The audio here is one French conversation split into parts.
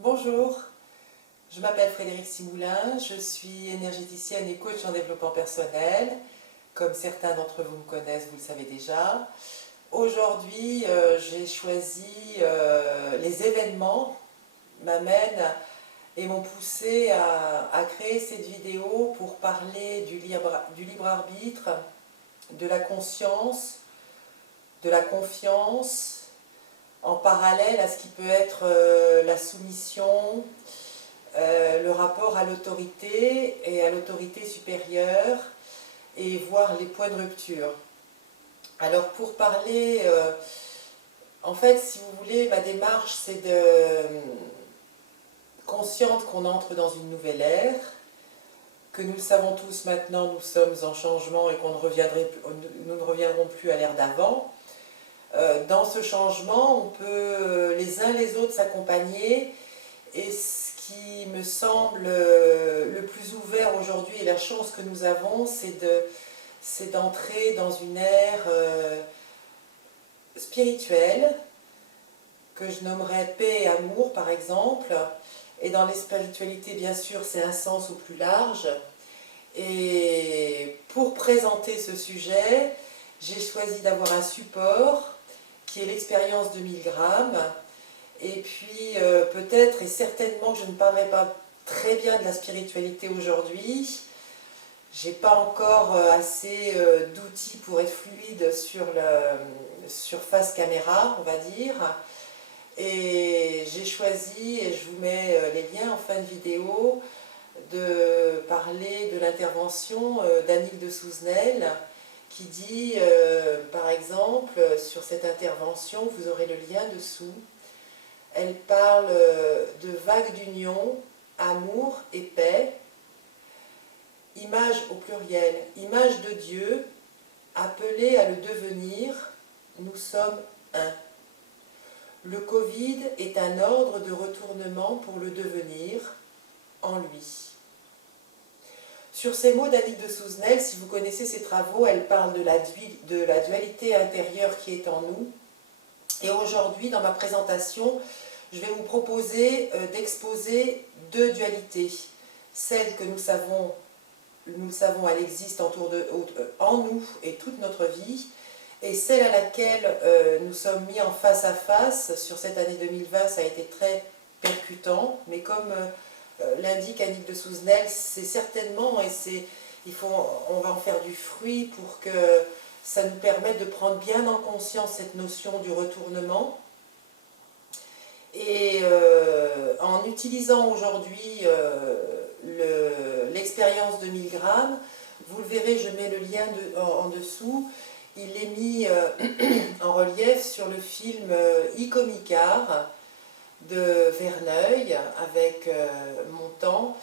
Bonjour, je m'appelle Frédéric Simoulin, je suis énergéticienne et coach en développement personnel. Comme certains d'entre vous me connaissent, vous le savez déjà. Aujourd'hui, j'ai choisi les événements m'amènent et m'ont poussé à créer cette vidéo pour parler du libre arbitre, de la conscience, de la confiance, en parallèle à ce qui peut être la soumission, le rapport à l'autorité et à l'autorité supérieure, et voir les points de rupture. Alors pour parler, en fait, si vous voulez, ma démarche, c'est consciente qu'on entre dans une nouvelle ère, que nous le savons tous maintenant, nous sommes en changement et nous ne reviendrons plus à l'ère d'avant. Dans ce changement, on peut les uns les autres s'accompagner, et ce qui me semble le plus ouvert aujourd'hui et la chance que nous avons, c'est d'entrer dans une ère spirituelle que je nommerais paix et amour par exemple. Et dans les spiritualités, bien sûr, c'est un sens au plus large. Et pour présenter ce sujet, j'ai choisi d'avoir un support qui est l'expérience de 1000 grammes. Et puis peut-être et certainement que je ne parlerai pas très bien de la spiritualité aujourd'hui. J'ai pas encore assez d'outils pour être fluide sur face caméra, on va dire. Et j'ai choisi, et je vous mets les liens en fin de vidéo, de parler de l'intervention d'Annick de Souzenel, qui dit, par exemple, sur cette intervention, vous aurez le lien dessous, elle parle de vagues d'union, amour et paix, image au pluriel, image de Dieu, appelée à le devenir, nous sommes un. Le Covid est un ordre de retournement pour le devenir en lui. Sur ces mots d'Annick de Souzenel, si vous connaissez ses travaux, elle parle de la dualité intérieure qui est en nous. Et aujourd'hui, dans ma présentation, je vais vous proposer d'exposer deux dualités. Celle que nous le savons, elle existe en nous et toute notre vie, et celle à laquelle nous sommes mis en face à face. Sur cette année 2020, ça a été très percutant, mais comme l'indique Annick de Souzenel, c'est certainement, on va en faire du fruit pour que ça nous permette de prendre bien en conscience cette notion du retournement. Et en utilisant aujourd'hui l'expérience de 1000 grammes, vous le verrez, je mets le lien en dessous, il est mis en relief sur le film Icomicard de Verneuil avec Montand.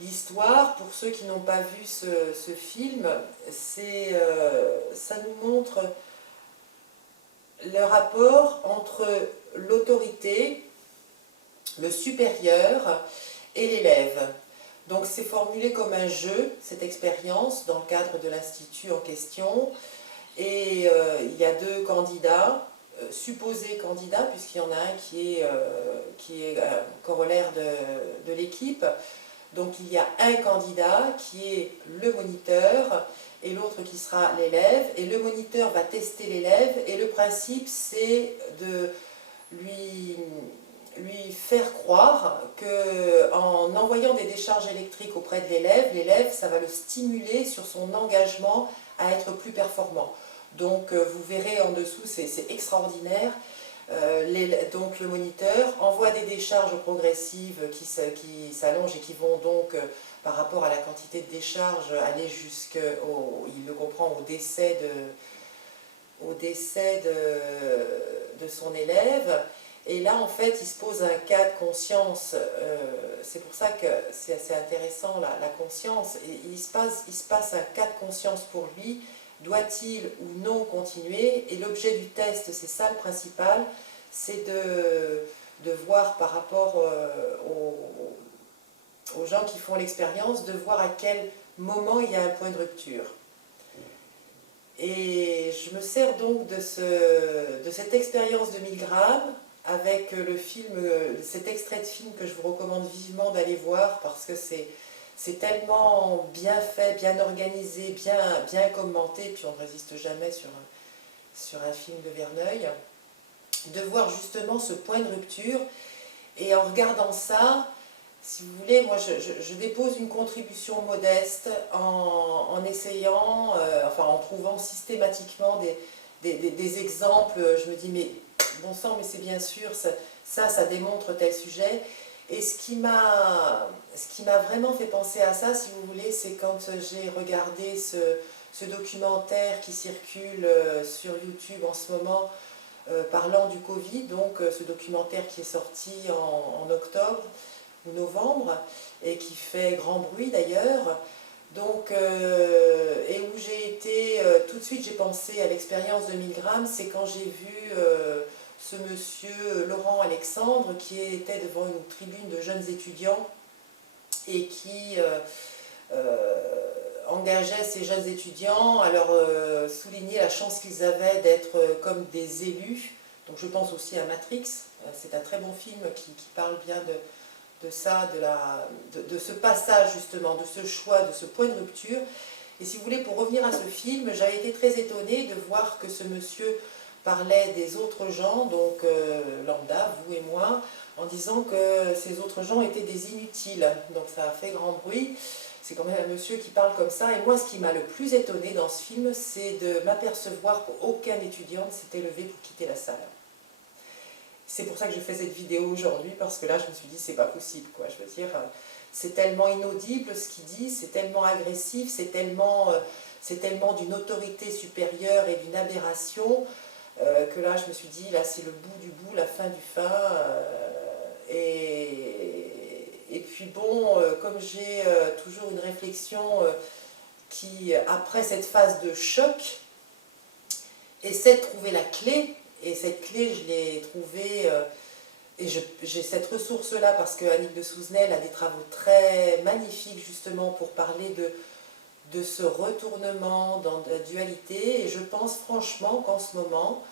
L'histoire, pour ceux qui n'ont pas vu ce film, ça nous montre le rapport entre l'autorité, le supérieur et l'élève. Donc c'est formulé comme un jeu, cette expérience, dans le cadre de l'institut en question. Et il y a deux candidats, supposés candidats, puisqu'il y en a un qui est corollaire de l'équipe. Donc il y a un candidat qui est le moniteur et l'autre qui sera l'élève. Et le moniteur va tester l'élève, et le principe c'est de lui faire croire qu'en envoyant des décharges électriques auprès de l'élève, ça va le stimuler sur son engagement à être plus performant. Donc vous verrez en dessous, c'est extraordinaire. Donc le moniteur envoie des décharges progressives qui s'allongent et qui vont donc, par rapport à la quantité de décharge, aller il le comprend, au décès de son élève. Et là, en fait, il se pose un cas de conscience. C'est pour ça que c'est assez intéressant, la conscience. Et il se passe un cas de conscience pour lui. Doit-il ou non continuer? Et l'objet du test, c'est ça le principal, c'est de voir par rapport aux gens qui font l'expérience, de voir à quel moment il y a un point de rupture. Et je me sers donc de cette expérience de 1000 grammes avec le film, cet extrait de film que je vous recommande vivement d'aller voir parce que c'est tellement bien fait, bien organisé, bien commenté, puis on ne résiste jamais sur un film de Verneuil, de voir justement ce point de rupture. Et en regardant ça, si vous voulez, moi je dépose une contribution modeste en essayant, enfin en trouvant systématiquement des exemples. Je me dis, mais bon sang, mais c'est bien sûr, ça démontre tel sujet. Et ce qui m'a vraiment fait penser à ça, si vous voulez, c'est quand j'ai regardé ce documentaire qui circule sur YouTube en ce moment, parlant du Covid, donc ce documentaire qui est sorti en octobre ou novembre, et qui fait grand bruit d'ailleurs, donc, et où j'ai été, tout de suite j'ai pensé à l'expérience de 1000 grammes, c'est quand j'ai vu ce monsieur Laurent Alexandre qui était devant une tribune de jeunes étudiants et qui engageait ces jeunes étudiants à leur souligner la chance qu'ils avaient d'être comme des élus. Donc je pense aussi à Matrix, c'est un très bon film qui parle bien de ça, de ce passage justement, de ce choix, de ce point de rupture. Et si vous voulez, pour revenir à ce film, j'avais été très étonnée de voir que ce monsieur parlait des autres gens, donc lambda, vous et moi, en disant que ces autres gens étaient des inutiles. Donc ça a fait grand bruit. C'est quand même un monsieur qui parle comme ça. Et moi, ce qui m'a le plus étonnée dans ce film, c'est de m'apercevoir qu'aucun étudiant ne s'était levé pour quitter la salle. C'est pour ça que je fais cette vidéo aujourd'hui, parce que là, je me suis dit, c'est pas possible, quoi. Je veux dire, c'est tellement inaudible ce qu'il dit, c'est tellement agressif, c'est tellement d'une autorité supérieure et d'une aberration, que là, je me suis dit, là, c'est le bout du bout, la fin du fin. Et puis bon, comme j'ai toujours une réflexion qui, après cette phase de choc, essaie de trouver la clé. Et cette clé, je l'ai trouvée, et j'ai cette ressource-là parce que Annick de Souzenel a des travaux très magnifiques justement pour parler de ce retournement dans la dualité. Et je pense franchement qu'en ce moment,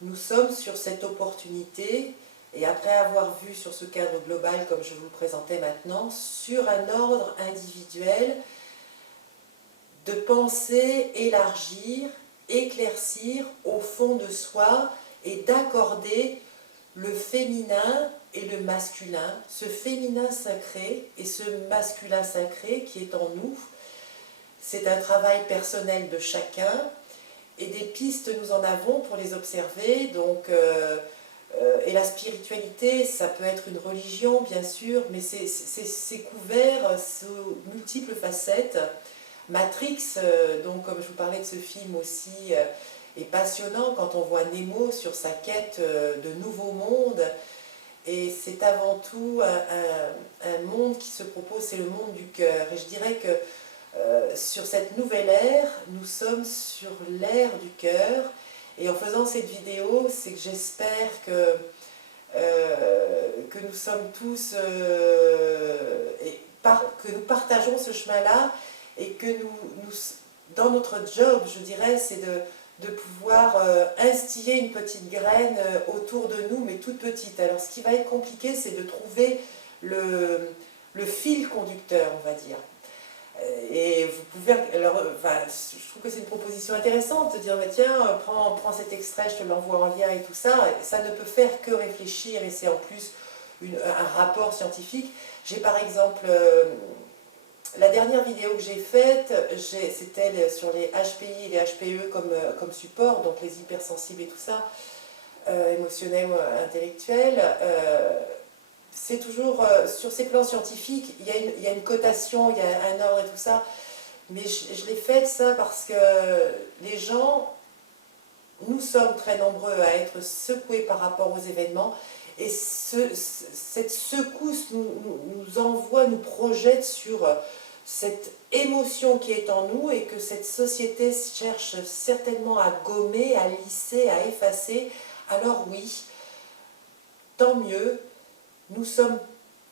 nous sommes sur cette opportunité, et après avoir vu sur ce cadre global, comme je vous le présentais maintenant, sur un ordre individuel, de penser, élargir, éclaircir au fond de soi et d'accorder le féminin et le masculin, ce féminin sacré et ce masculin sacré qui est en nous. C'est un travail personnel de chacun et des pistes nous en avons pour les observer. Donc, et la spiritualité, ça peut être une religion bien sûr, mais c'est couvert sous multiples facettes. Matrix, donc comme je vous parlais de ce film aussi, est passionnant quand on voit Nemo sur sa quête de nouveaux mondes. Et c'est avant tout un monde qui se propose, c'est le monde du cœur. Et je dirais que sur cette nouvelle ère, nous sommes sur l'ère du cœur. Et en faisant cette vidéo, c'est que j'espère que nous sommes tous, que nous partageons ce chemin-là, et que dans notre job, je dirais, c'est de pouvoir instiller une petite graine autour de nous, mais toute petite. Alors ce qui va être compliqué, c'est de trouver le fil conducteur, on va dire. Et vous pouvez, alors, enfin, je trouve que c'est une proposition intéressante de dire, bah, tiens, prends cet extrait, je te l'envoie en lien et tout ça. Ça ne peut faire que réfléchir, et c'est en plus un rapport scientifique. J'ai par exemple... la dernière vidéo que j'ai faite, c'était sur les HPI et les HPE comme support, donc les hypersensibles et tout ça, émotionnels ou intellectuels. C'est toujours, sur ces plans scientifiques, il y a une cotation, il y a un ordre et tout ça, mais je l'ai faite ça parce que les gens, nous sommes très nombreux à être secoués par rapport aux événements, et cette secousse nous envoie, nous projette sur cette émotion qui est en nous, et que cette société cherche certainement à gommer, à lisser, à effacer. Alors oui, tant mieux, nous sommes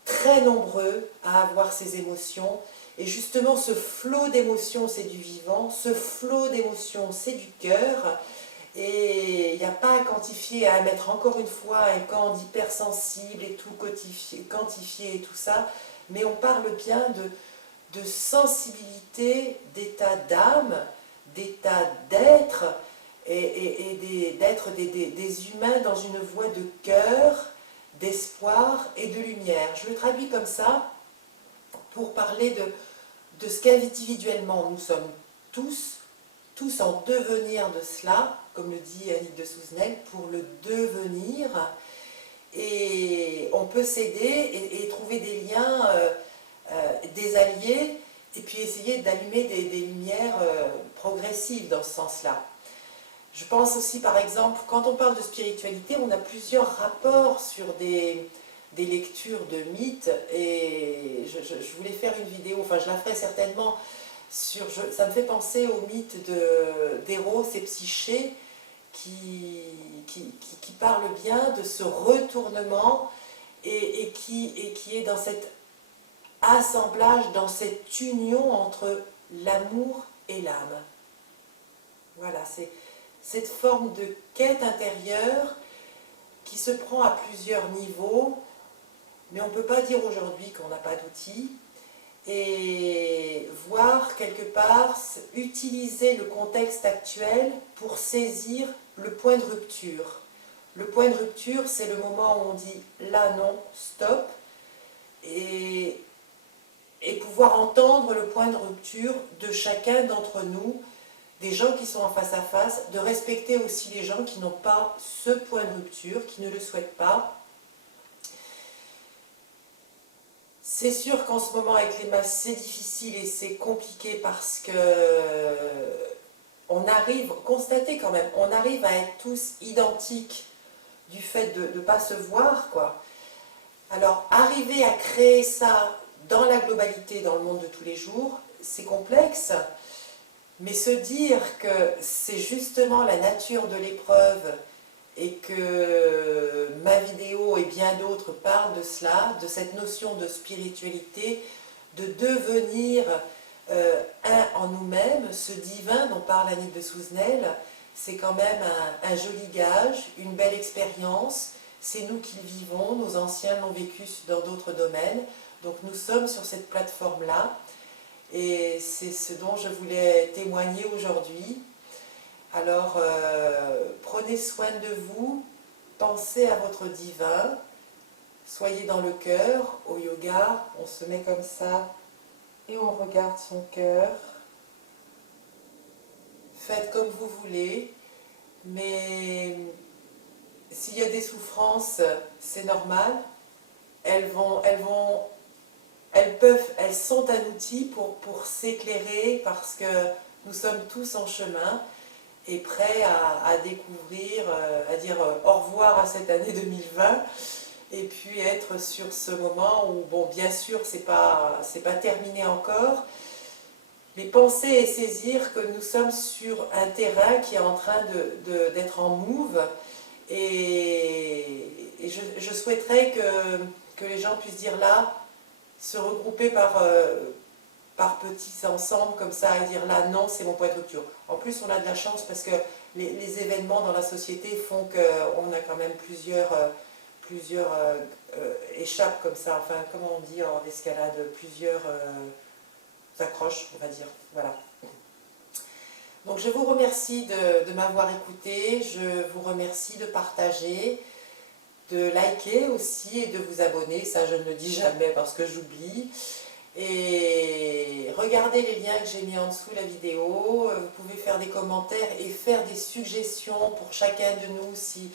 très nombreux à avoir ces émotions, et justement ce flot d'émotions c'est du vivant, ce flot d'émotions c'est du cœur, Et il n'y a pas à quantifier, à mettre encore une fois un camp d'hypersensible et tout quantifier et tout ça, mais on parle bien de sensibilité, d'état d'âme, d'état d'être, et d'être des humains dans une voie de cœur, d'espoir et de lumière. Je le traduis comme ça pour parler de ce qu'individuellement nous sommes tous en devenir de cela, comme le dit Annick de Souzenel, pour le devenir. Et on peut s'aider et trouver des liens, des alliés, et puis essayer d'allumer des lumières progressives dans ce sens-là. Je pense aussi, par exemple, quand on parle de spiritualité, on a plusieurs rapports sur des lectures de mythes, et je voulais faire une vidéo, enfin je la ferai certainement, ça me fait penser au mythe d'Héros et Psyché, qui parle bien de ce retournement, et qui est dans cet assemblage, dans cette union entre l'amour et l'âme. Voilà, c'est cette forme de quête intérieure qui se prend à plusieurs niveaux, mais on ne peut pas dire aujourd'hui qu'on n'a pas d'outils, et voir quelque part, utiliser le contexte actuel pour saisir le point de rupture. Le point de rupture, c'est le moment où on dit là non, stop, et pouvoir entendre le point de rupture de chacun d'entre nous, des gens qui sont en face à face, de respecter aussi les gens qui n'ont pas ce point de rupture, qui ne le souhaitent pas. C'est sûr qu'en ce moment avec les masses c'est difficile et c'est compliqué parce que on arrive, constatez quand même, on arrive à être tous identiques du fait de ne pas se voir, quoi. Alors arriver à créer ça dans la globalité, dans le monde de tous les jours, c'est complexe. Mais se dire que c'est justement la nature de l'épreuve et que ma vidéo et bien d'autres parlent de cela, de cette notion de spiritualité, de devenir un en nous-mêmes, ce divin dont parle Annick de Souzenel, c'est quand même un joli gage, une belle expérience. C'est nous qui le vivons, nos anciens l'ont vécu dans d'autres domaines. Donc nous sommes sur cette plateforme-là. Et c'est ce dont je voulais témoigner aujourd'hui. Alors, prenez soin de vous, pensez à votre divin, soyez dans le cœur. Au yoga, on se met comme ça et on regarde son cœur. Faites comme vous voulez, mais s'il y a des souffrances, c'est normal. Elles sont un outil pour s'éclairer parce que nous sommes tous en chemin et prêts à découvrir, à dire au revoir à cette année 2020 et puis être sur ce moment où, bon, bien sûr, c'est pas terminé encore, mais penser et saisir que nous sommes sur un terrain qui est en train d'être en move et je souhaiterais que les gens puissent dire là, se regrouper par petits ensembles comme ça et dire là non, c'est mon point de rupture. En plus on a de la chance parce que les événements dans la société font qu'on a quand même plusieurs échappes comme ça, enfin comment on dit en escalade, plusieurs accroches on va dire, voilà. Donc je vous remercie de m'avoir écouté, je vous remercie de partager, de liker aussi et de vous abonner, ça je ne le dis jamais parce que j'oublie. Et regardez les liens que j'ai mis en dessous la vidéo, vous pouvez faire des commentaires et faire des suggestions pour chacun de nous si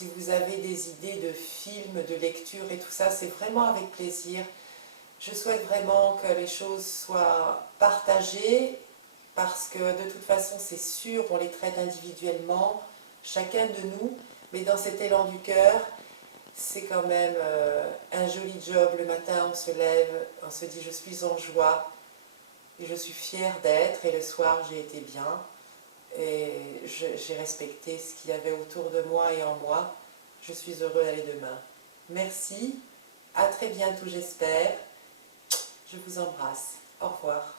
vous avez des idées de films, de lecture et tout ça, c'est vraiment avec plaisir. Je souhaite vraiment que les choses soient partagées parce que de toute façon c'est sûr, on les traite individuellement, chacun de nous, mais dans cet élan du cœur, c'est quand même un joli job. Le matin, on se lève, on se dit « je suis en joie » et je suis fière d'être. Et le soir, j'ai été bien et j'ai respecté ce qu'il y avait autour de moi et en moi. Je suis heureux d'aller demain. Merci, à très bientôt j'espère. Je vous embrasse. Au revoir.